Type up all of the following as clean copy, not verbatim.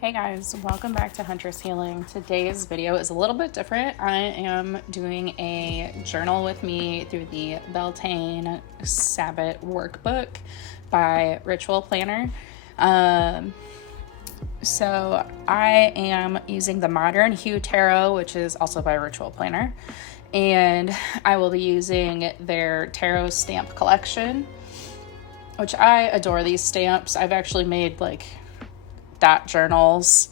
Hey guys, welcome back to Huntress Healing. Today's video is a little bit different. I am doing a journal with me through the Beltane Sabbat Workbook by Writual Planner. So I am using the Modern Hue Tarot, which is also by Writual Planner, and I will be using their tarot stamp collection, which I adore these stamps. I've actually made dot journals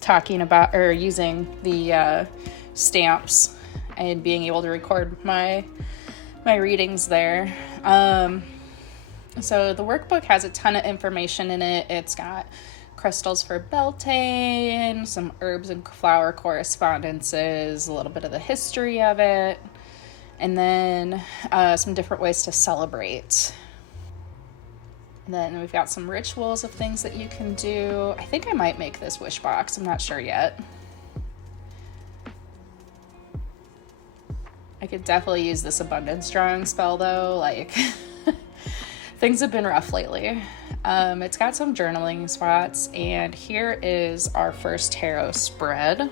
talking about or using the stamps and being able to record my readings there. So the workbook has a ton of information in it. It's got crystals for Beltane, some herbs and flower correspondences, a little bit of the history of it, and then some different ways to celebrate. And then we've got some rituals of things that you can do. I think I might make this wish box. I'm not sure yet. I could definitely use this abundance drawing spell though. Things have been rough lately. It's got some journaling spots, and here is our first tarot spread.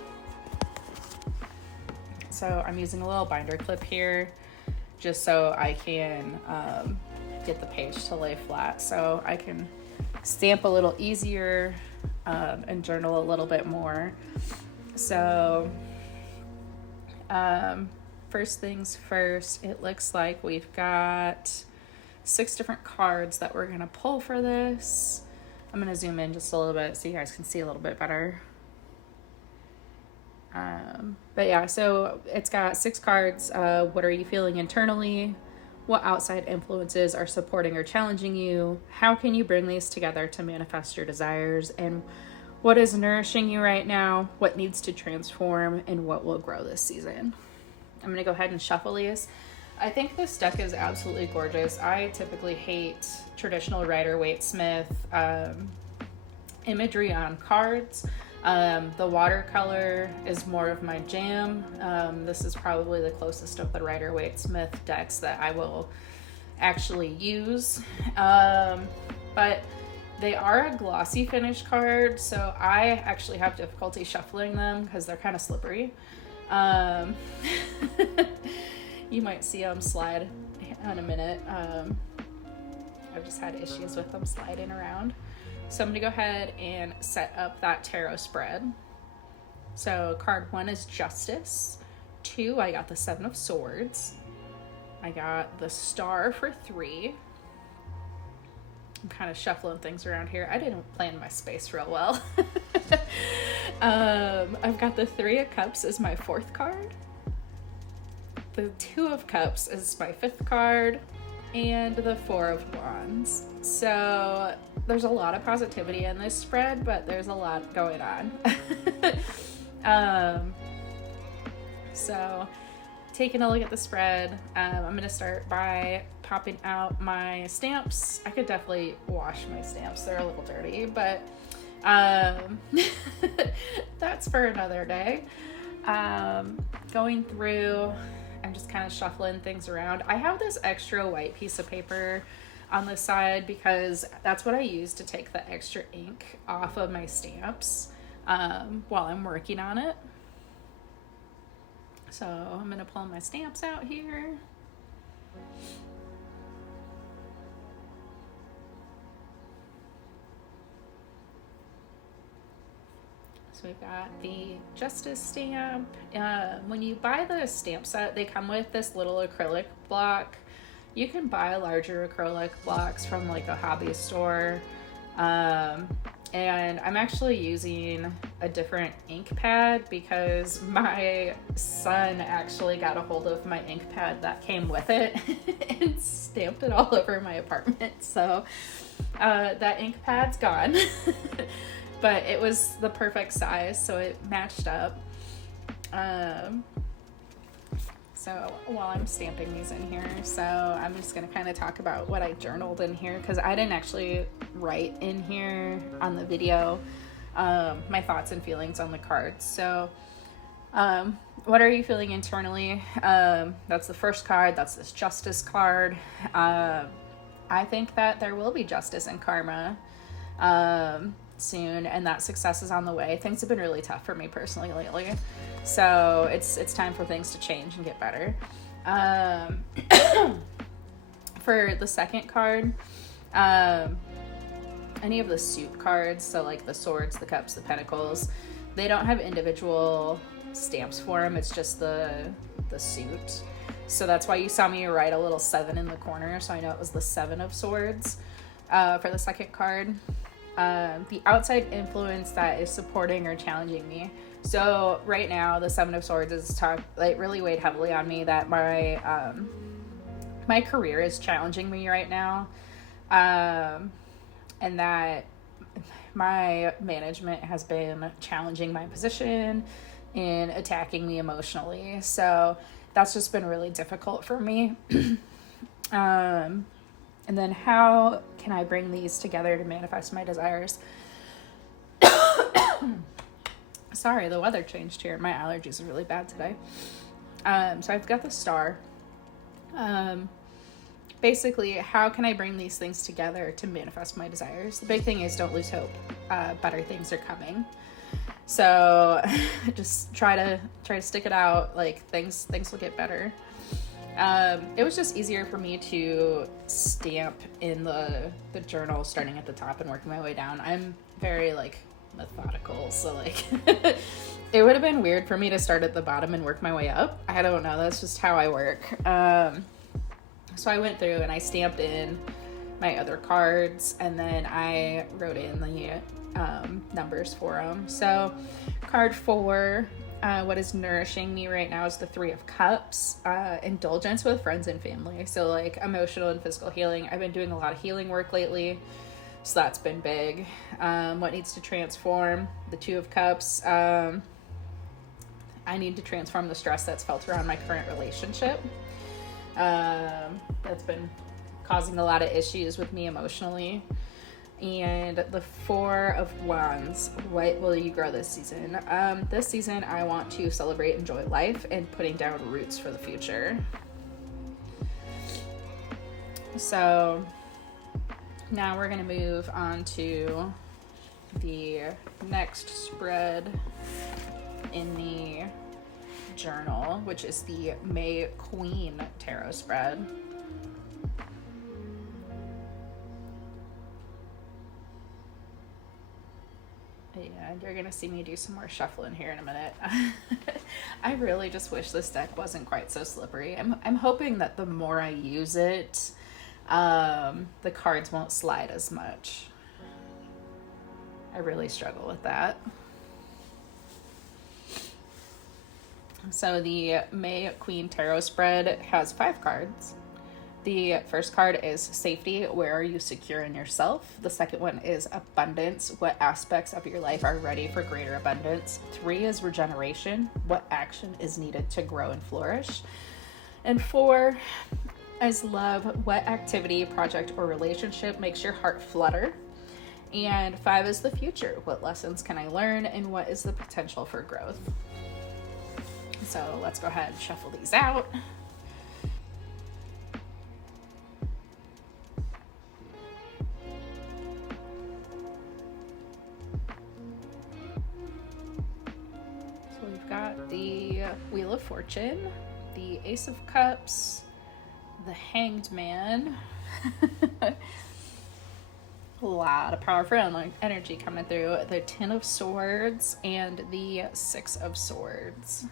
So I'm using a little binder clip here just so I can get the page to lay flat so I can stamp a little easier and journal a little bit more. So first things first, it looks like we've got 6 different cards that we're gonna pull for this. I'm gonna zoom in just a little bit so you guys can see a little bit better. But yeah, so it's got 6 cards. What are you feeling internally? What outside influences are supporting or challenging you? How can you bring these together to manifest your desires? And what is nourishing you right now? What needs to transform? And what will grow this season? I'm going to go ahead and shuffle these. I think this deck is absolutely gorgeous. I typically hate traditional Rider-Waite-Smith imagery on cards. The watercolor is more of my jam. This is probably the closest of the Rider-Waite-Smith decks that I will actually use. But they are a glossy finish card, so I actually have difficulty shuffling them because they're kind of slippery. You might see them slide in a minute. I've just had issues with them sliding around. So I'm going to go ahead and set up that tarot spread. So card 1 is Justice. 2, I got the 7 of Swords. I got the Star for 3. I'm kind of shuffling things around here. I didn't plan my space real well. I've got the 3 of Cups as my 4th card. The 2 of Cups is my 5th card. And the 4 of Wands. So there's a lot of positivity in this spread, but there's a lot going on. So taking a look at the spread, I'm going to start by popping out my stamps. I could definitely wash my stamps. They're a little dirty, but that's for another day. Going through, I'm just kind of shuffling things around. I have this extra white piece of paper on the side because that's what I use to take the extra ink off of my stamps while I'm working on it. So I'm going to pull my stamps out here. So we've got the Justice stamp. When you buy the stamp set, they come with this little acrylic block. You can buy larger acrylic blocks from like a hobby store. And I'm actually using a different ink pad because my son actually got a hold of my ink pad that came with it and stamped it all over my apartment. So that ink pad's gone. But it was the perfect size, so it matched up. So while I'm stamping these in here, so I'm just going to kind of talk about what I journaled in here because I didn't actually write in here on the video my thoughts and feelings on the cards. So what are you feeling internally? That's the first card. That's this Justice card. I think that there will be justice and karma. soon, and that success is on the way. Things have been really tough for me personally lately, so it's time for things to change and get better. For the second card, any of the suit cards, so like the swords, the cups, the pentacles, they don't have individual stamps for them. It's just the suit. So that's why you saw me write a little 7 in the corner, so I know it was the 7 of swords for the second card. The outside influence that is supporting or challenging me. So right now, the 7 of swords is really weighed heavily on me, that my career is challenging me right now, and that my management has been challenging my position and attacking me emotionally. So that's just been really difficult for me. And then how can I bring these together to manifest my desires? Sorry, the weather changed here. My allergies are really bad today. So I've got the star. Basically, how can I bring these things together to manifest my desires? The big thing is don't lose hope. Better things are coming. So just try to stick it out. Like things will get better. It was just easier for me to stamp in the journal, starting at the top and working my way down. I'm very methodical, so it would have been weird for me to start at the bottom and work my way up. I don't know, that's just how I work. So I went through and I stamped in my other cards, and then I wrote in the numbers for them. So card 4, what is nourishing me right now is the 3 of Cups, indulgence with friends and family. So emotional and physical healing. I've been doing a lot of healing work lately, so that's been big. What needs to transform? The 2 of Cups. I need to transform the stress that's felt around my current relationship. That's been causing a lot of issues with me emotionally. And the 4 of Wands, what will you grow this season? This season, I want to celebrate, enjoy life, and putting down roots for the future. So now we're going to move on to the next spread in the journal, which is the May Queen tarot spread. Yeah, you're gonna see me do some more shuffling here in a minute. I really just wish this deck wasn't quite so slippery. I'm hoping that the more I use it, the cards won't slide as much. I really struggle with that. So the May Queen tarot spread has 5 cards. The first card is safety. Where are you secure in yourself? The second one is abundance. What aspects of your life are ready for greater abundance? 3 is regeneration. What action is needed to grow and flourish? And 4 is love. What activity, project, or relationship makes your heart flutter? And 5 is the future. What lessons can I learn, and what is the potential for growth? So let's go ahead and shuffle these out. So we've got the Wheel of Fortune, the Ace of Cups, the Hanged Man. A lot of powerful energy coming through. The 10 of Swords and the 6 of Swords.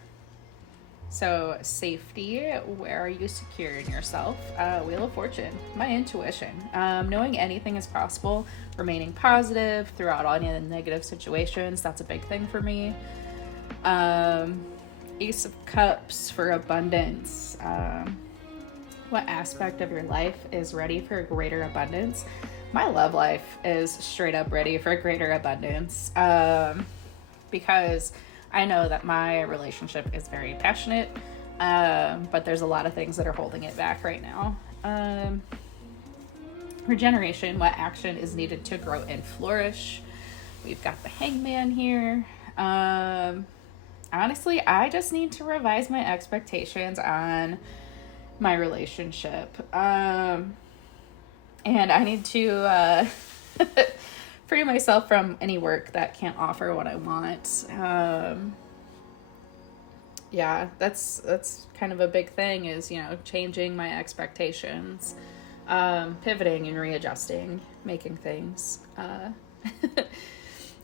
So safety, where are you secure in yourself? Wheel of Fortune, my intuition. Knowing anything is possible, remaining positive throughout all the negative situations, that's a big thing for me. Ace of Cups for abundance. What aspect of your life is ready for greater abundance? My love life is straight up ready for greater abundance, because I know that my relationship is very passionate, but there's a lot of things that are holding it back right now. Regeneration, what action is needed to grow and flourish? We've got the Hangman here. Honestly, I just need to revise my expectations on my relationship. And I need to free myself from any work that can't offer what I want. Yeah, that's kind of a big thing, is, you know, changing my expectations, pivoting and readjusting, making things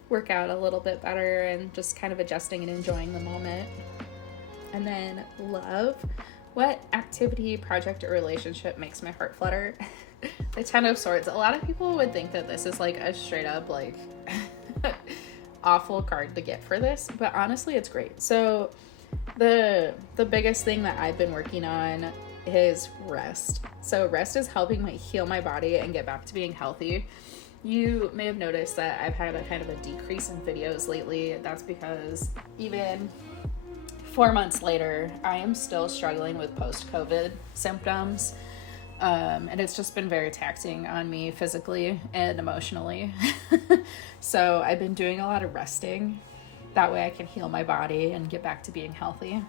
work out a little bit better, and just kind of adjusting and enjoying the moment. And then love. What activity, project, or relationship makes my heart flutter? The Ten of Swords. A lot of people would think that this is like a straight up like awful card to get for this, but honestly it's great. So the biggest thing that I've been working on is rest. So rest is helping me heal my body and get back to being healthy. You may have noticed that I've had a kind of a decrease in videos lately. That's because even 4 months later, I am still struggling with post-COVID symptoms. And it's just been very taxing on me physically and emotionally. So I've been doing a lot of resting. That way I can heal my body and get back to being healthy.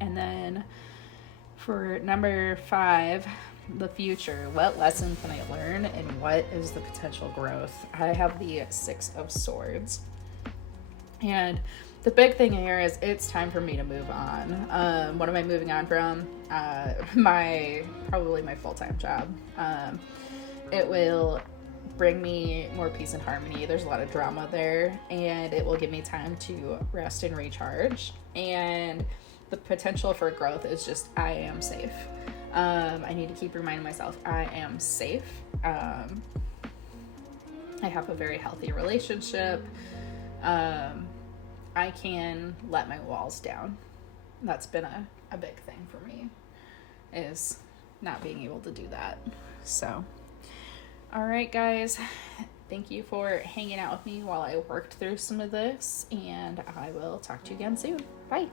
And then for number 5, the future. What lesson can I learn, and what is the potential growth? I have the 6 of Swords. And the big thing here is it's time for me to move on. What am I moving on from? Probably my full-time job. It will bring me more peace and harmony. There's a lot of drama there, and it will give me time to rest and recharge. And the potential for growth is just, I am safe. I need to keep reminding myself I am safe. I have a very healthy relationship. I can let my walls down. That's been a big thing for me, is not being able to do that. So, all right, guys. Thank you for hanging out with me while I worked through some of this, and I will talk to you again soon. Bye.